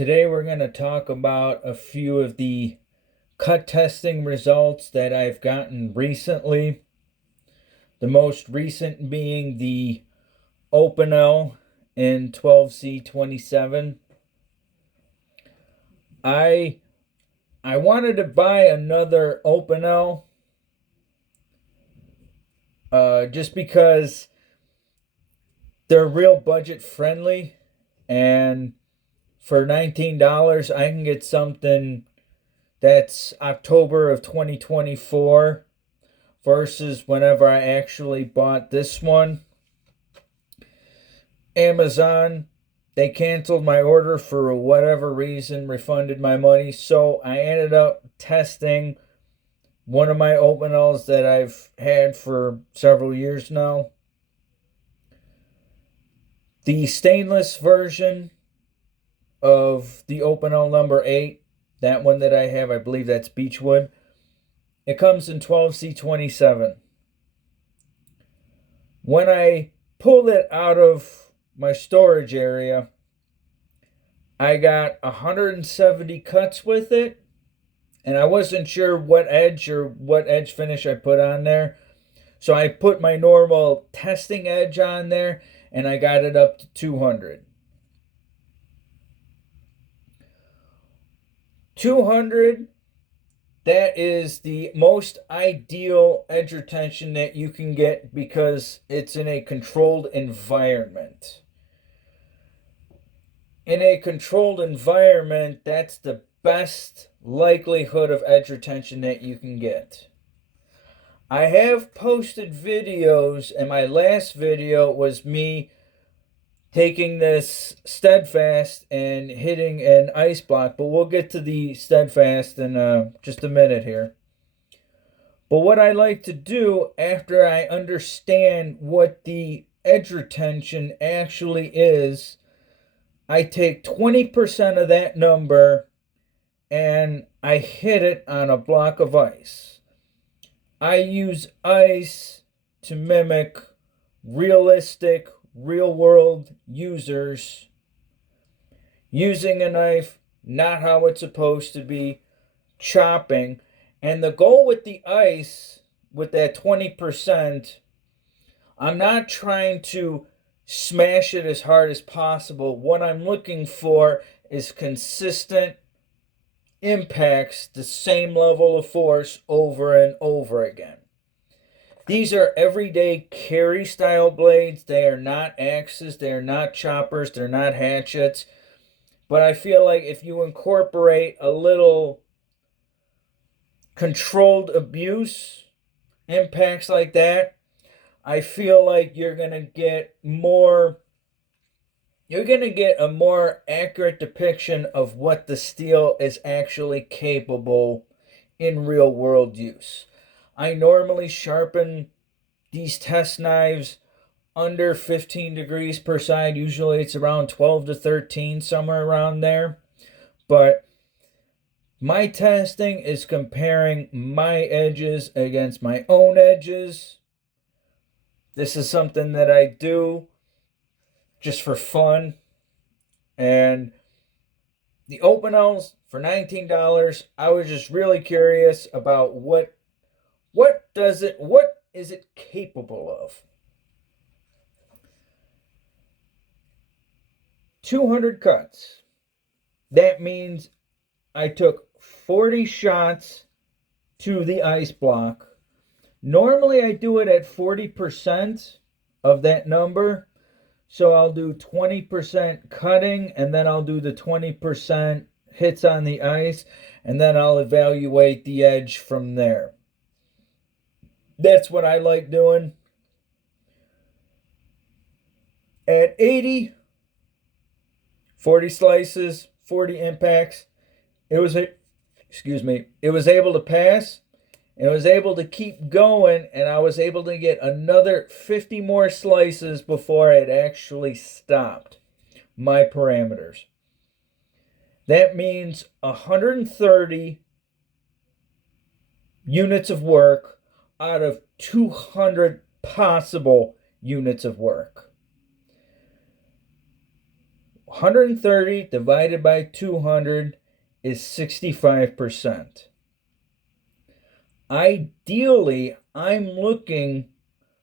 Today we're going to talk about a few of the cut testing results that I've gotten recently. The most recent being the Opinel in 12C27. I wanted to buy another Opinel just because they're real budget friendly, and for $19 I can get something that's October of 2024 versus whenever I actually bought this one. Amazon, they canceled my order for whatever reason, refunded my money, so I ended up testing one of my Opinels that I've had for several years now. The stainless version of the Opinel number 8, that one that I have, I believe that's Beechwood. It comes in 12C27. When I pulled it out of my storage area, I got 170 cuts with it, and I wasn't sure what edge finish I put on there. So I put my normal testing edge on there, and I got it up to 200. 200, that is the most ideal edge retention that you can get because it's in a controlled environment. In a controlled environment, that's the best likelihood of edge retention that you can get. I have posted videos, and my last video was me taking this Steadfast and hitting an ice block, but we'll get to the Steadfast in just a minute here. But what I like to do after I understand what the edge retention actually is, I take 20% of that number and I hit it on a block of ice. I use ice to mimic realistic, real-world users using a knife, not how it's supposed to be, chopping. And the goal with the ice, with that 20%, I'm not trying to smash it as hard as possible. What I'm looking for is consistent impacts, the same level of force over and over again. These are everyday carry style blades. They are not axes, they are not choppers, they're not hatchets. But I feel like if you incorporate a little controlled abuse impacts like that, I feel like you're going to get a more accurate depiction of what the steel is actually capable in real world use. I normally sharpen these test knives under 15 degrees per side. Usually it's around 12 to 13, somewhere around there. But my testing is comparing my edges against my own edges. This is something that I do just for fun. And the Opinels for $19, I was just really curious about what is it capable of? 200 cuts. That means I took 40 shots to the ice block. Normally I do it at 40% of that number. So I'll do 20% cutting, and then I'll do the 20% hits on the ice, and then I'll evaluate the edge from there. That's what I like doing. At 80, 40 slices, 40 impacts, it was able to pass, and it was able to keep going, and I was able to get another 50 more slices before it actually stopped my parameters. That means 130 units of work out of 200 possible units of work. 130 divided by 200 is 65%. Ideally, I'm looking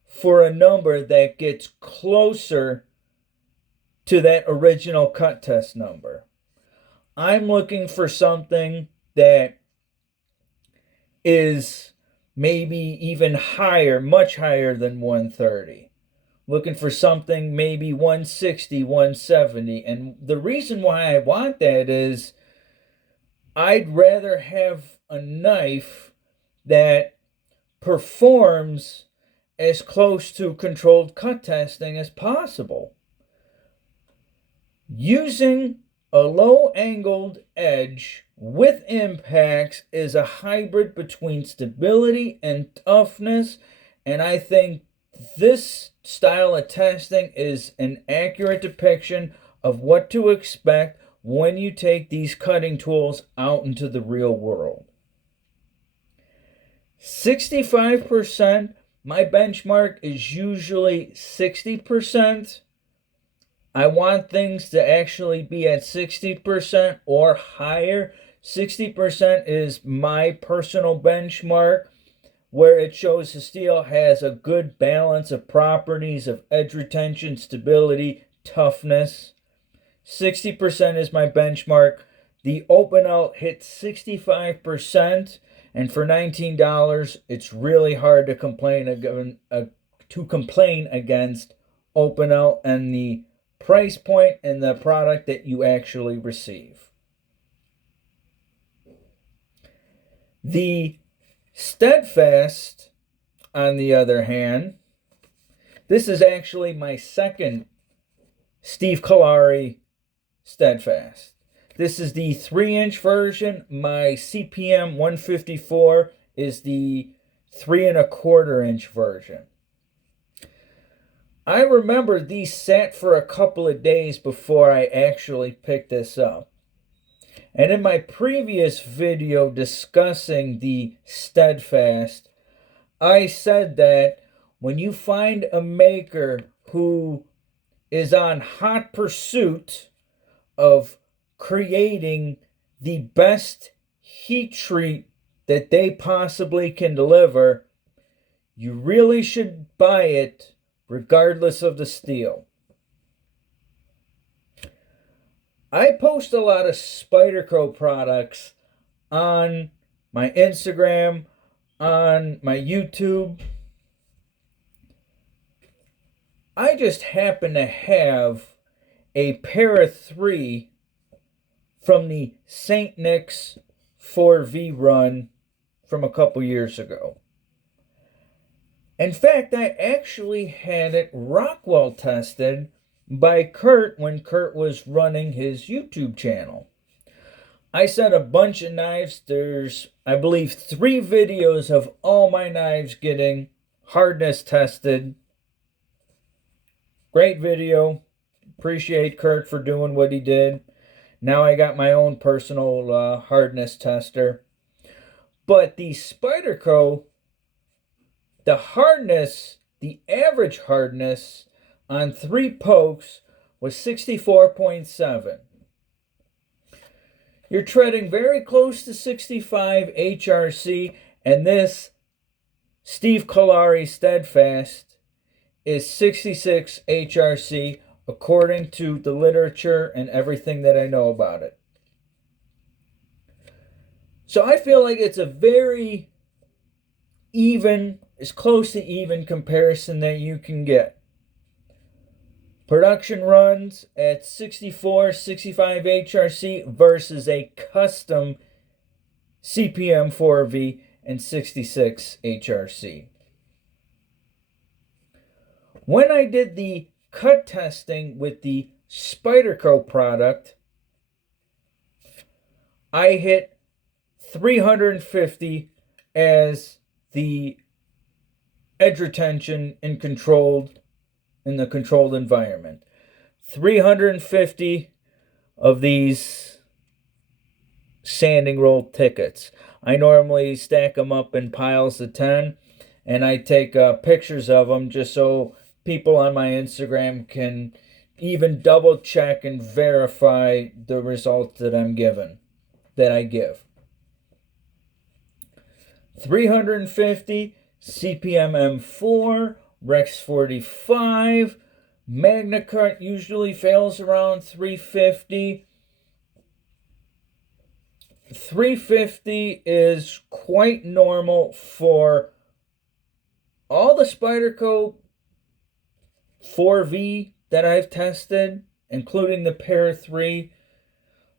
for a number that gets closer to that original cut test number. I'm looking for something that is maybe even higher, much higher than 130. Looking for something maybe 160, 170. And the reason why I want that is I'd rather have a knife that performs as close to controlled cut testing as possible. Using a low-angled edge with impacts is a hybrid between stability and toughness, and I think this style of testing is an accurate depiction of what to expect when you take these cutting tools out into the real world. 65%, my benchmark is usually 60%. I want things to actually be at 60% or higher. 60% is my personal benchmark, where it shows the steel has a good balance of properties of edge retention, stability, toughness. 60% is my benchmark. The open out hits 65%, and for $19, it's really hard to complain against open out and the price point and the product that you actually receive. The Steadfast, on the other hand, this is actually my second Steve Callari Steadfast. This is the 3-inch version. My CPM 154 is the 3¼ inch version. I remember these sat for a couple of days before I actually picked this up. And in my previous video discussing the Steadfast, I said that when you find a maker who is on hot pursuit of creating the best heat treat that they possibly can deliver, you really should buy it regardless of the steel. I post a lot of Spyderco products on my Instagram, on my YouTube. I just happen to have a pair of 3 from the St. Nick's 4V run from a couple years ago. In fact, I actually had it Rockwell tested by Kurt when Kurt was running his YouTube channel. I sent a bunch of knives. There's, I believe, 3 videos of all my knives getting hardness tested. Great video. Appreciate Kurt for doing what he did. Now I got my own personal hardness tester. But the Spyderco, the hardness, the average hardness on 3 pokes was 64.7. You're treading very close to 65 HRC, and this Steve Callari Steadfast is 66 HRC according to the literature and everything that I know about it. So I feel like it's a very even, as close to even comparison that you can get. Production runs at 64, 65 HRC versus a custom CPM 4V and 66 HRC. When I did the cut testing with the Spyderco product, I hit 350 as the edge retention in the controlled environment. 350 of these sanding roll tickets. I normally stack them up in piles of 10, and I take pictures of them just so people on my Instagram can even double check and verify the results that I give. 350 CPM M4, Rex 45. Magna Cut usually fails around 350. 350 is quite normal for all the Spyderco 4V that I've tested, including the Pair 3.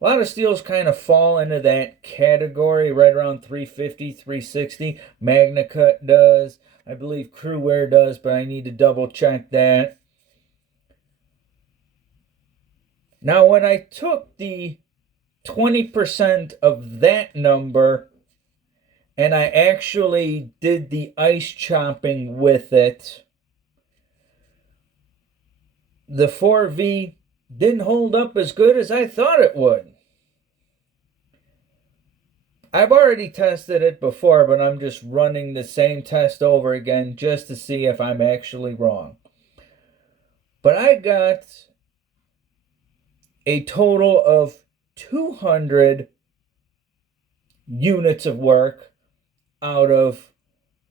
A lot of steels kind of fall into that category, right around 350, 360. Magna Cut does. I believe Crewwear does, but I need to double check that. Now, when I took the 20% of that number and I actually did the ice chopping with it, the 4V didn't hold up as good as I thought it would. I've already tested it before, but I'm just running the same test over again just to see if I'm actually wrong. But I got a total of 200 units of work out of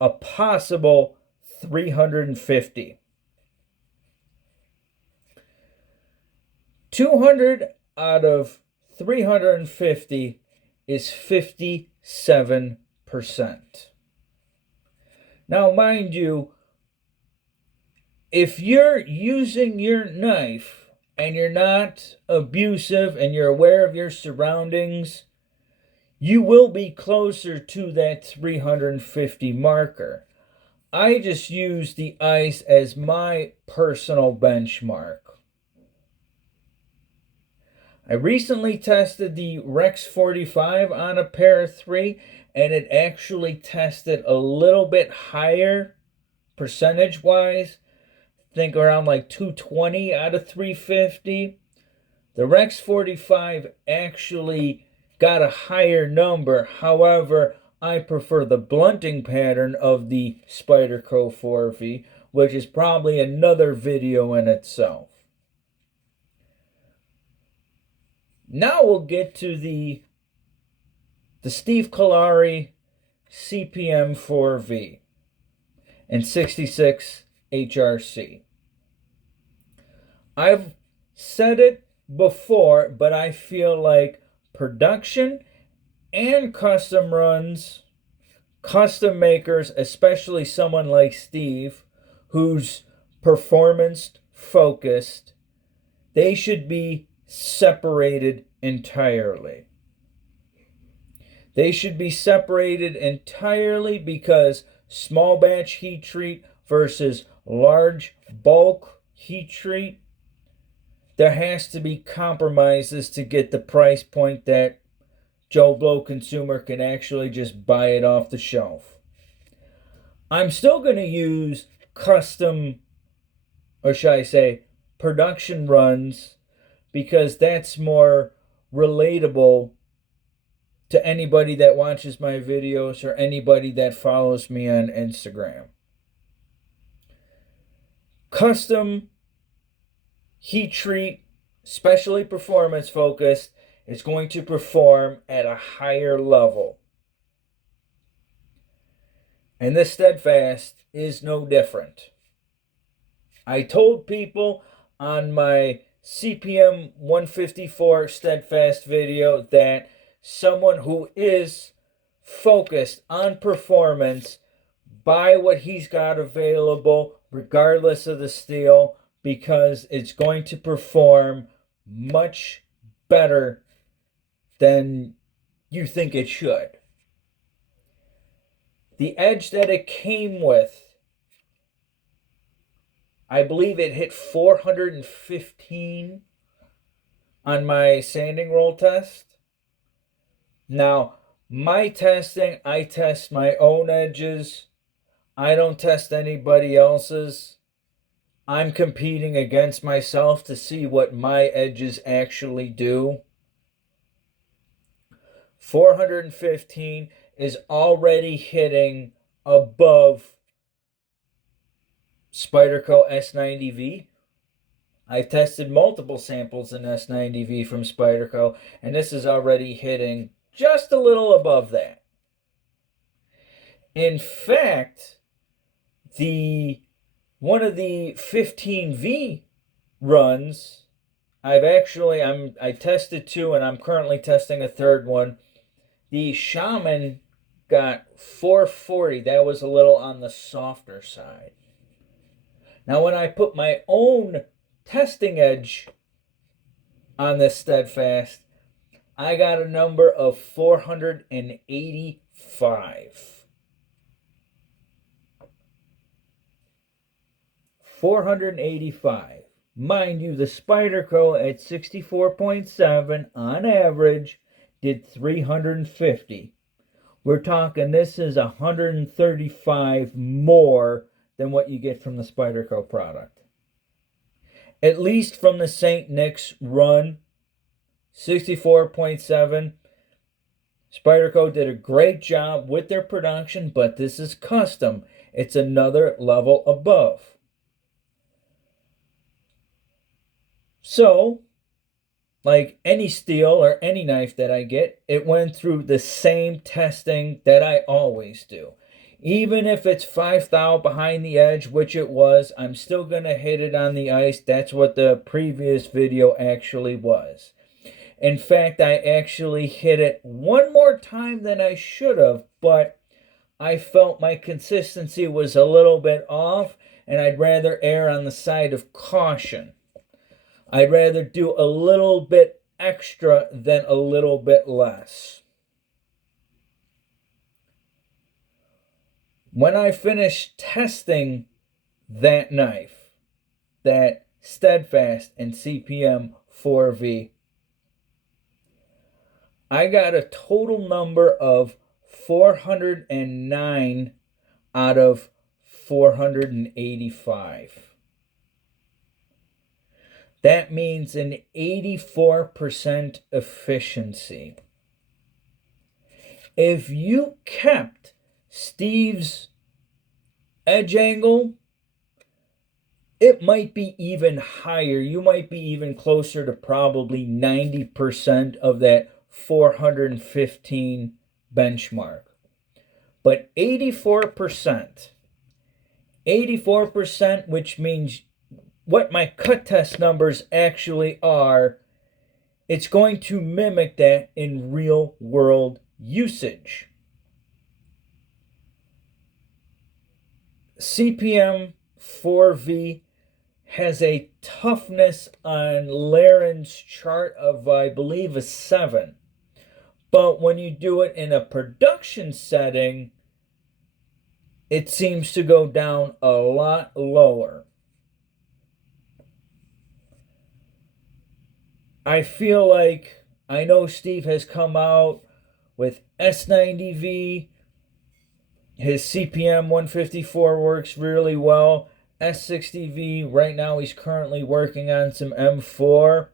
a possible 350. 200 out of 350 is 57%. Now, mind you, if you're using your knife and you're not abusive and you're aware of your surroundings, you will be closer to that 350 marker. I just use the ice as my personal benchmark. I recently tested the Rex 45 on a Pair 3, and it actually tested a little bit higher percentage-wise. I think around like 220 out of 350. The Rex 45 actually got a higher number. However, I prefer the blunting pattern of the Spyderco 4V, which is probably another video in itself. Now we'll get to the Steve Callari CPM 4V and 66 HRC. I've said it before, but I feel like production and custom runs, custom makers, especially someone like Steve, who's performance focused, they should be separated entirely. They should be separated entirely because small batch heat treat versus large bulk heat treat, there has to be compromises to get the price point that Joe Blow consumer can actually just buy it off the shelf. I'm still going to use custom, or should I say, production runs, because that's more relatable to anybody that watches my videos or anybody that follows me on Instagram. Custom heat treat, especially performance focused, is going to perform at a higher level. And this Steadfast is no different. I told people on my CPM 154 Steadfast video that someone who is focused on performance, buy what he's got available regardless of the steel, because it's going to perform much better than you think it should. The edge that it came with, I believe it hit 415 on my sanding roll test. Now, my testing, I test my own edges. I don't test anybody else's. I'm competing against myself to see what my edges actually do. 415 is already hitting above Spyderco S90V I've tested multiple samples in S90V from Spyderco, and this is already hitting just a little above that. In fact, one of the 15V runs, I tested two, and I'm currently testing a third one. The Shaman got 440. That was a little on the softer side. Now, when I put my own testing edge on this Steadfast, I got a number of 485. 485. Mind you, the Spyderco at 64.7 on average did 350. We're talking this is 135 more than what you get from the Spyderco product. At least from the St. Nick's run, 64.7. Spyderco did a great job with their production, but this is custom. It's another level above. So, like any steel or any knife that I get, it went through the same testing that I always do. Even if it's 5 thou behind the edge, which it was, I'm still going to hit it on the ice. That's what the previous video actually was. In fact, I actually hit it one more time than I should have, but I felt my consistency was a little bit off, and I'd rather err on the side of caution. I'd rather do a little bit extra than a little bit less. When I finished testing that knife, that Steadfast and CPM 4V, I got a total number of 409 out of 485. That means an 84% efficiency. If you kept Steve's edge angle, it might be even higher. You might be even closer to probably 90% of that 415 benchmark. But 84%, which means what my cut test numbers actually are, it's going to mimic that in real world usage. CPM 4V has a toughness on Laren's chart of, I believe, a 7. But when you do it in a production setting, it seems to go down a lot lower. I feel like, I know Steve has come out with S90V. His CPM 154 works really well. S60V, right now he's currently working on some M4.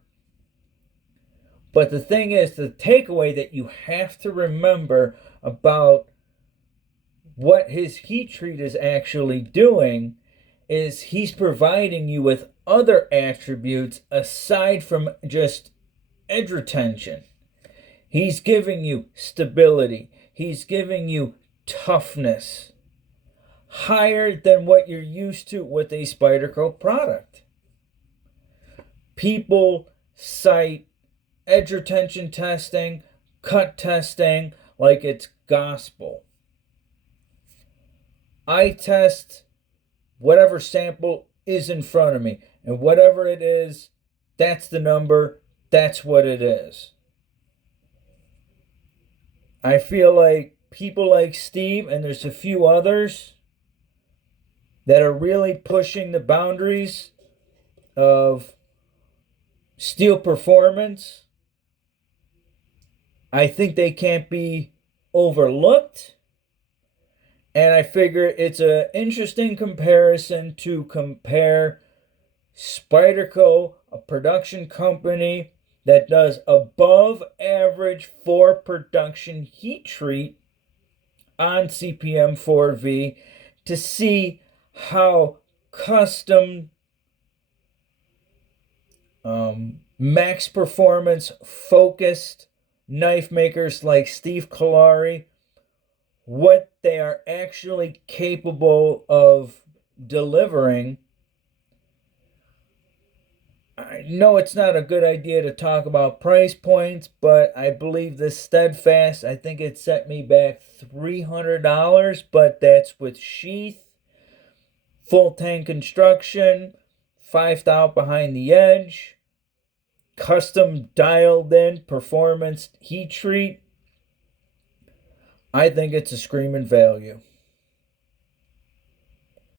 But the thing is, the takeaway that you have to remember about what his heat treat is actually doing is he's providing you with other attributes aside from just edge retention. He's giving you stability. He's giving you toughness. Higher than what you're used to with a Spyderco product. People cite edge retention testing, cut testing, like it's gospel. I test whatever sample is in front of me, and whatever it is, that's the number, that's what it is. I feel like people like Steve, and there's a few others that are really pushing the boundaries of steel performance. I think they can't be overlooked. And I figure it's an interesting comparison to compare Spyderco, a production company that does above average for production heat treat on CPM 4V, to see how custom max performance focused knife makers like Steve Callari, what they are actually capable of delivering. I know it's not a good idea to talk about price points, but I believe this Steadfast, I think it set me back $300, but that's with sheath, full tank construction, 5 thou behind the edge, custom dialed in performance heat treat. I think it's a screaming value.